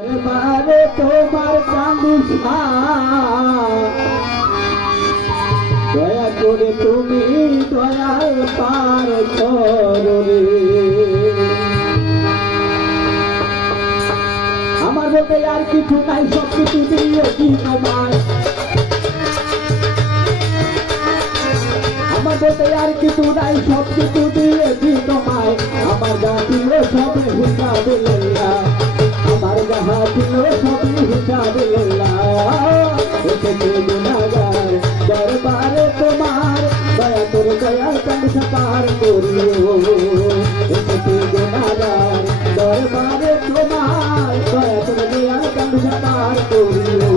বারে তোমার কান্দিস না, দয়া করে তুমি দয়াল পার করো রে। আমার বলতে আর কিছু নাই, সব কিছু দিয়েছি তোমায়। আমার বলতে আর কিছু নাই, সব কিছু দিয়েছি তোমায়। আমার যা ছিল সবে হিসাবে লইলা, আমার যাহা ছিল সবই হিসাবে লইলা। এসেছে গুনাহগার দরবারে তোমার, দয়া করে দয়াল কান্দিসা পার করিও। এসেছে গুনাহগার দরবারে তোমার, দয়া করে দয়াল কান্দিসা পার করিও।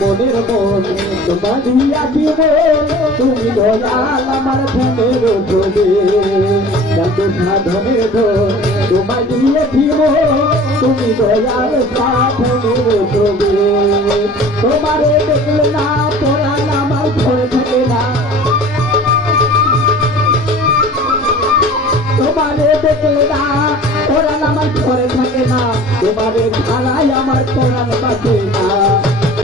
মনের মন তোমার দিয়া দিব, তুমি দয়াল আমার ধনের ছবি। যত সাধনের ধন তোমার দিয়ে দিব, তুমি দয়াল সাধনের ছবি। তোমারে দেখলে না পরাণ আমার ভয় থাকে না, তোমারে দেখলে না পরাণ আমার ভয় থাকে না। তোমারে ছাড়াই আমার পরাণ বাঁচে না।